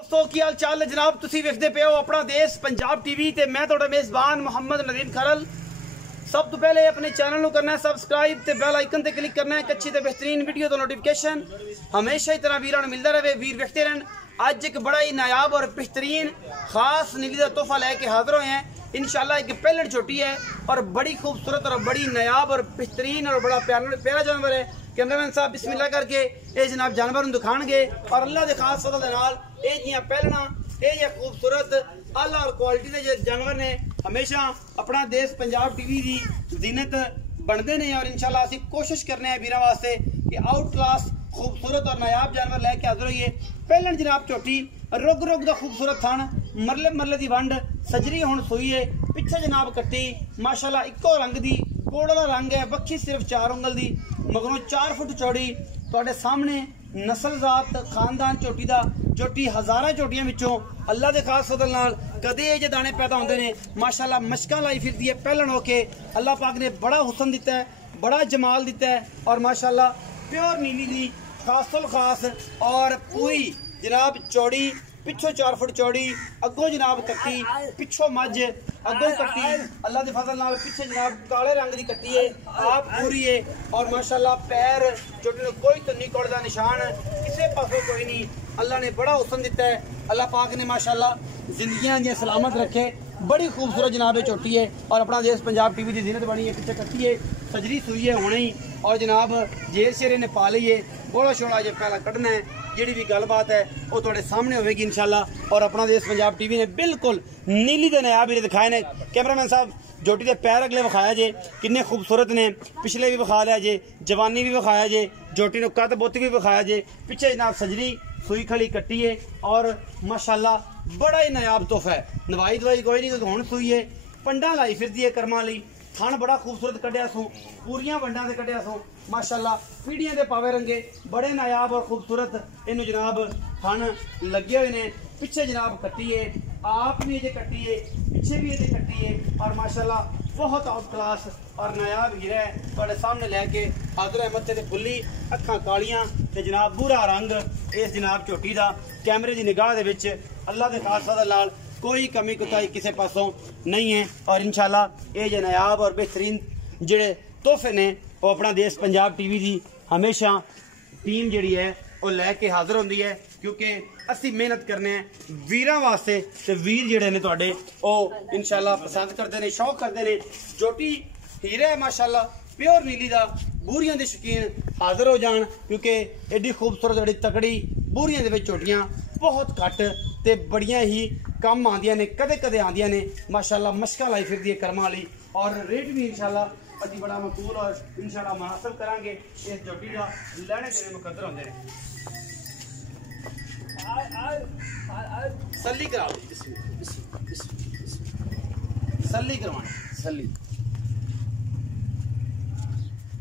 दोस्तों की हाल चाल है जनाब, तुसी वेखदे पे हो अपना देश पंजाब टीवी ते मैं तुहाडा मेज़बान मोहम्मद नदीम खरल। सब तो पहले अपने चैनल को करना है सबसक्राइब ते बेल आइकन ते क्लिक करना है एक अच्छी ते बेहतरीन वीडियो तो नोटिफिकेशन हमेशा ही तरह वीरां नूं मिलदा रहे। वीर वेखते रहन। अज एक बड़ा ही नायाब और बेहतरीन खास नीली का तोहफा लेके हाजिर हुए हैं। इंशाल्लाह एक पहलड़ छोटी है और बड़ी खूबसूरत और बड़ी नायाब और बेहतरीन और बड़ा प्यारा जानवर है। कैमरामैन साहब बिस्मिल्लाह करके ये जनाब जानवर नूं दिखाणगे और अल्लाह दे खास फज़ल दे नाल ये जियां पहलना ये खूबसूरत आला और क्वालिटी के जानवर ने हमेशा अपना देश पंजाब टीवी की जीनत बनते हैं और इंशाल्लाह असीं कोशिश करने हैं वीरां वास्ते कि आउट क्लास खूबसूरत और नायाब जानवर लैके हाजिर होइए। पहलन जनाब झोटी रुग रुग का खूबसूरत थन मरले मरले की वंड सजरी हुण सूई है पिछे जनाब कट्टी माशाल्लाह इक्को रंग की कोड़ला रंग है बखी सिर्फ 4 उंगल की मगरों 4 फुट चौड़ी तुहाडे सामने नस्लजात खानदान झोटी का झोटी हज़ारां झोटियां विचों अल्लाह के खास फजल नाल कदे ये दाने पैदा होंदे ने माशाल्लाह मशकां लाई फिरदी है। पहलन होके अल्लाह पाक ने बड़ा हुसन दिता है बड़ा जमाल दिता है और माशाल्लाह प्योर नीली दी खासुल खास और पूरी जनाब चौड़ी पिछों 4 फुट चौड़ी अगों जनाब कट्टी पिछों मझ अगों कट्टी अल्लाह के फजल नाल पिछे जनाब काले रंग की कट्टी है आप पूरी है और माशाल्लाह पैर छोटे ने कोई तन्नी कोड़ का निशान किसी पासों कोई नहीं। अल्लाह ने बड़ा हुसन दिता है अल्लाह पाक ने माशाल्लाह जिंदगियां दी सलामत रखे। बड़ी खूबसूरत जनाब ये चोटी है और अपना देश पंजाब टीवी की जीनत बनी है पिछे कट्टी है सजरी सुई है होने ही और जनाब जेर शेरे ने पा ली है बोला छोड़ा जो पहला कढ़ना है जी भी गलबात है वो थोड़े सामने होगी इंशाल्लाह। और अपना देश पंजाब टीवी ने बिल्कुल नीली के नायाब ही दिखाए ने। कैमरामैन साहब झोटी के पैर अगले विखाया जे किन्ने खूबसूरत ने पिछले भी विखा लिया जे जवानी भी विखाया जे झोटी कद बुत भी विखाया जे पिछे जनाब सजरी सुई खड़ी कट्टी है और माशाल्लाह बड़ा ही नायाब तोहफा है। नवाई दवाई कोई नहीं हुण सुई है पंडा लाई फिरदी है कर्मा ली थन बड़ा खूबसूरत कढ़िया सो पूरियां वंडा से कढ़िया सो माशाल्लाह पीढ़ियां दे पावे रंगे बड़े नायाब और खूबसूरत इनू जनाब थन लगे हुए ने। पिछे जनाब कट्टी है आप भी ये कट्टी है पिछे भी ये कट्टी है और माशाल्लाह बहुत आउट क्लास और नायाब हीरा है तुहाडे सामने लैके हाजिर है। मत्थे ते फुल्ली अखां कालियां ते जनाब बुरा रंग इस जनाब झोटी दा कैमरे की निगाह दे विच अल्लाह दे खास फज़ल नाल कोई कमी कुताही किसी पासों नहीं है और इंशाल्लाह ये जो नायाब और बेहतरीन जेड़े तोहफे ने वो अपना देश पंजाब टीवी की हमेशा टीम जिहड़ी है वो लैके हाजिर होंदी है क्योंकि असी मेहनत करने वीरां वास्ते ते वीर जिहड़े ने तुहाडे वो इंशाल्लाह पसंद करते हैं शौक करते हैं। झोटी हीरा है माशाल्लाह प्योर नीली का बूरियां के शौकीन हाजिर हो जान क्योंकि एडी खूबसूरत बड़ी तकड़ी बूरियां दे विच झोटियां बहुत घट ते बड़ियां ही कम आंदियां ने कदे कदे आंदियां ने माशाल्लाह मशकां लाई फिरदी है कर्मा वाली और रेट भी इंशाल्लाह अभी बड़ा मकबूल और इंशाल्लाह मुनासिब करांगे। इस झोटी का लैने देने मुकद्दर होंदे ने सल्ली कराओ सल्ली करवानी सल्ली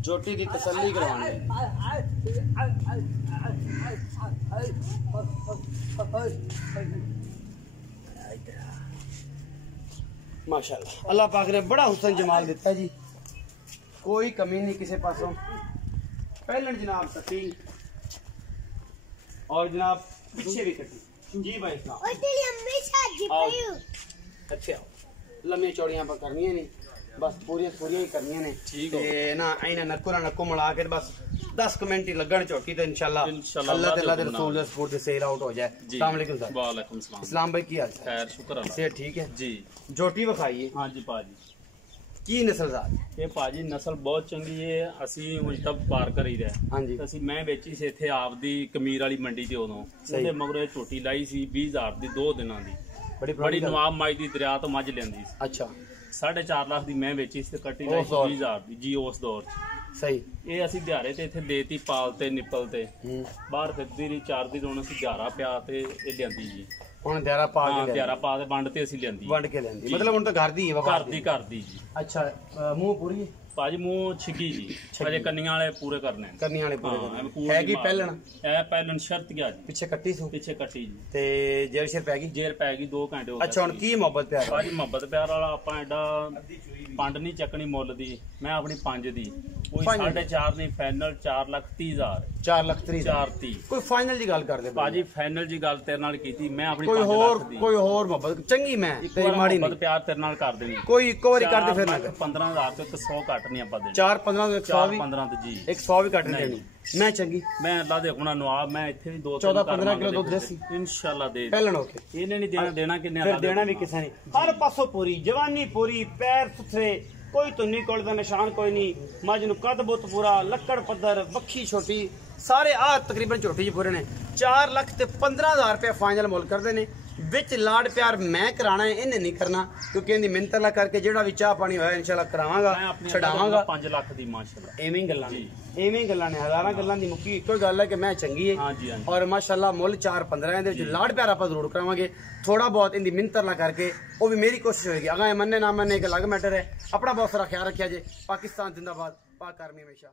झोटी की तसल्ली करवानी माशाल्लाह अल्लाह पाक ने बड़ा हुसन जमाल दिता जी कोई कमी नहीं किसी पासों। पहलन जनाब कट्टी और जनाब पीछे भी कट्टी जी भाई अच्छे लम्बी चौड़ियां पर करनी नहीं बस पूरी ही करनी ने ठीक है ना इन्हें नक्को मिला के बस 10 मिनट ही लगन झोटी तो इंशाल्लाह अल्लाह ताला दे रसूल दे सपोर्ट से सेल आउट हो जाए। अस्सलाम वालेकुम सर। वालेकुम सलाम। इस्लाम भाई की हाल है? खैर शुक्र अल्लाह से ठीक है जी। झोटी विखाइए। हां जी पाजी की नस्ल जात ये पाजी नस्ल बहुत चंगी है ਅਸੀਂ ਹੁਣ ਤੱਕ ਪਾਰ ਕਰੀ ਦਾ ਹਾਂਜੀ ਅਸੀਂ ਮੈਂ ਵੇਚੀ ਸੀ ਇੱਥੇ ਆਪਦੀ ਕਮੀਰ ਵਾਲੀ ਮੰਡੀ ਤੇ ਉਦੋਂ ਉਹਦੇ ਮਗਰੋਂ ਝੋਟੀ ਲਾਈ ਸੀ 20000 ਦੀ 2 ਦਿਨਾਂ ਦੀ ਬੜੀ ਨਵਾਬ ਮਾਈ ਦੀ ਦਰਿਆ ਤੋਂ ਮੱਝ ਲੈਂਦੀ ਸੀ। ਅੱਛਾ 4.5 ਲੱਖ ਦੀ ਮੈਂ ਵੇਚੀ ਸੀ ਤੇ ਕੱਟੀ ਲਾਈ 20000 ਦੀ ਜੀ ਉਸ ਦੌਰ ਸਹੀ ਇਹ ਅਸੀਂ ਦਿਹਾੜੇ ਤੇ ਇੱਥੇ ਦੇਤੀ ਪਾਲ ਤੇ ਨਿਪਲ ਤੇ ਬਾਹਰ ਫਿਰਦੀ ਰਹੀ 4 ਦਿਨ ਹੁਣ ਅਸੀਂ ਦਿਹਾੜਾ ਪਿਆ ਤੇ ਇਹ ਲਿਆਂਦੀ ਜੀ ਹੁਣ ਦਿਹਾੜਾ ਪਾ ਕੇ ਵੰਡ ਤੇ ਅਸੀਂ ਲਿਆਂਦੀ ਵੰਡ ਕੇ ਲਿਆਂਦੀ ਮਤਲਬ ਹੁਣ ਤਾਂ ਘਰ ਦੀ ਹੈ ਘਰ ਦੀ ਜੀ। ਅੱਛਾ ਮੂੰਹ ਪੂਰੀ ਭਾਜੀ ਮੂੰਹ ਛਿੱਗੀ ਜੀ ਅਜੇ ਕੰਨੀਆਂ ਵਾਲੇ ਪੂਰੇ ਕਰਨੇ ਕੰਨੀਆਂ ਵਾਲੇ ਪੂਰੇ ਕਰਨੇ ਹੈਗੀ ਪਹਿਲਣ ਇਹ ਪਹਿਲਣ ਸ਼ਰਤ ਗਿਆ ਜੀ ਪਿੱਛੇ ਕੱਟੀ ਸੂ ਪਿੱਛੇ ਕੱਟੀ ਜੀ ਤੇ ਜੇਰ ਸ਼ੇਰ ਪੈ ਗਈ 2 ਘੰਟੇ ਹੋ ਗਏ ਅੱਛਾ ਹੁਣ ਕੀ ਮੁਹੱਬਤ ਪਿਆਰ ਭਾਜੀ ਮੁਹੱਬਤ ਪਿਆਰ ਵਾਲਾ ਆਪਾਂ ਐਡਾ ਪੰਡ ਨਹੀਂ ਚੱਕਣੀ ਮੁੱਲ ਦੀ ਮੈਂ ਆਪਣੀ 5 ਦੀ ਕੋਈ 4.5 ਨਹੀਂ ਫਾਈਨਲ 4,30,000 4,30,000 ਕੋਈ ਫਾਈਨਲ ਦੀ ਗੱਲ ਕਰਦੇ ਭਾਜੀ ਫਾਈਨਲ ਦੀ ਗੱਲ ਤੇਰੇ ਨਾਲ ਕੀਤੀ ਮੈਂ ਆਪਣੀ ਕੋਈ ਹੋਰ ਮੁਹੱਬਤ ਚੰਗੀ ਮੈਂ ਤੇਰੀ ਮਾੜੀ ਨਹੀਂ ਪਿਆਰ ਤੇਰੇ ਨਾਲ ਕਰ ਦੇਣੀ ਕੋਈ ਇੱਕੋ ਵਾਰੀ ਕਰਦੇ ਫਿਰ ਨਾ 15,000 ਤੋਂ 100 ਘੱਟ ਨਹੀਂ ਆਪਾਂ ਦੇਣੀ 4-15 ਤੋਂ 100 ਵੀ 15 ਤੇ ਜੀ 100 ਵੀ ਘੱਟ ਨਹੀਂ ਦੇਣੀ ਮੈਂ ਚੰਗੀ ਮੈਂ ਅੱਲਾ ਦੇ ਹੁਣਾ ਨਵਾਬ ਮੈਂ ਇੱਥੇ ਵੀ 14-15 ਕਿਲੋ ਦੁੱਧ ਦੇਸੀ ਇਨਸ਼ਾਅੱਲਾ ਦੇ ਪਹਿਲਣ ਹੋ ਕੇ ਇਹਨੇ ਨਹੀਂ ਦੇਣਾ ਕਿੰਨੇ ਫਿਰ ਦੇਣਾ ਵੀ ਕਿਸੇ ਨੇ ਹਰ ਪਾਸੋਂ ਪੂਰੀ ਜਵਾਨੀ ਪੂਰੀ ਪੈਰ ਸੁਥਰੇ ਕੋਈ ਧੁੰਨੀ ਕੋਲ ਦਾ ਨਿਸ਼ਾਨ ਕੋਈ ਨਹੀਂ ਮੱਝ ਨੂੰ ਕੱਦ ਬੁੱਤ ਪੂਰਾ ਲੱਕੜ ਪੱਧਰ ਵੱਖੀ ਛੋਟੀ ਸਾਰੇ ਆ ਤਕਰੀਬਨ ਝੋਟੀ ਜੀ ਪੂਰੇ ਨੇ 4 ਲੱਖ ਤੇ 15,000 ਰੁਪਏ ਫਾਈਨਲ ਮੁੱਲ ਕਰਦੇ ਨੇ ਵਿੱਚ ਲਾਡ ਪਿਆਰ ਮੈਂ ਕਰਾਣਾ ਹੈ ਇਹਨੇ ਨਹੀਂ ਕਰਨਾ ਕਿਉਂਕਿ ਇਹਦੀ ਮਿਹਨਤ ਲਾ ਕਰਕੇ ਜਿਹੜਾ ਵੀ ਚਾਹ ਪਾਣੀ ਹੋਇਆ ਇਨਸ਼ਾਅੱਲਾ ਕਰਾਵਾਂਗਾ ਛਡਾਵਾਂਗਾ 5 ਲੱਖ ਦੀ ਮਾਸ਼ਾਅੱਲਾ ਐਵੇਂ ਹੀ ਗੱਲਾਂ ਨੇ ਹਜ਼ਾਰਾਂ ਗੱਲਾਂ ਦੀ ਮੁੱਕੀ ਇੱਕੋ ਗੱਲ ਹੈ ਕਿ ਮੈਂ ਚੰਗੀ ਹੈ ਔਰ ਮਾਸ਼ਾਅੱਲਾ ਮੁੱਲ 4-15 ਇਹਦੇ ਵਿੱਚ ਲਾਡ ਪਿਆਰ ਆਪਾਂ ਜ਼ਰੂਰ ਕਰਾਵਾਂਗੇ ਥੋੜਾ ਬਹੁਤ ਇਹਦੀ ਮਿਹਨਤ ਲਾ ਕਰਕੇ ਉਹ ਵੀ ਮੇਰੀ ਕੋਸ਼ਿਸ਼ ਹੋਏਗੀ ਅਗਾ ਮੰਨੇ ਨਾ ਮੰਨੇ ਇੱਕ ਅਲੱਗ ਮੈਟਰ ਹੈ ਆਪਣਾ ਬਹੁਤ ਸਾਰਾ ਖਿਆਲ ਰੱਖਿਆ ਜੇ ਪਾਕਿਸਤਾਨ ਜ਼ਿੰਦਾਬਾਦ ਪਾਕ ਆਰਮੀ ਹਮੇਸ਼ਾ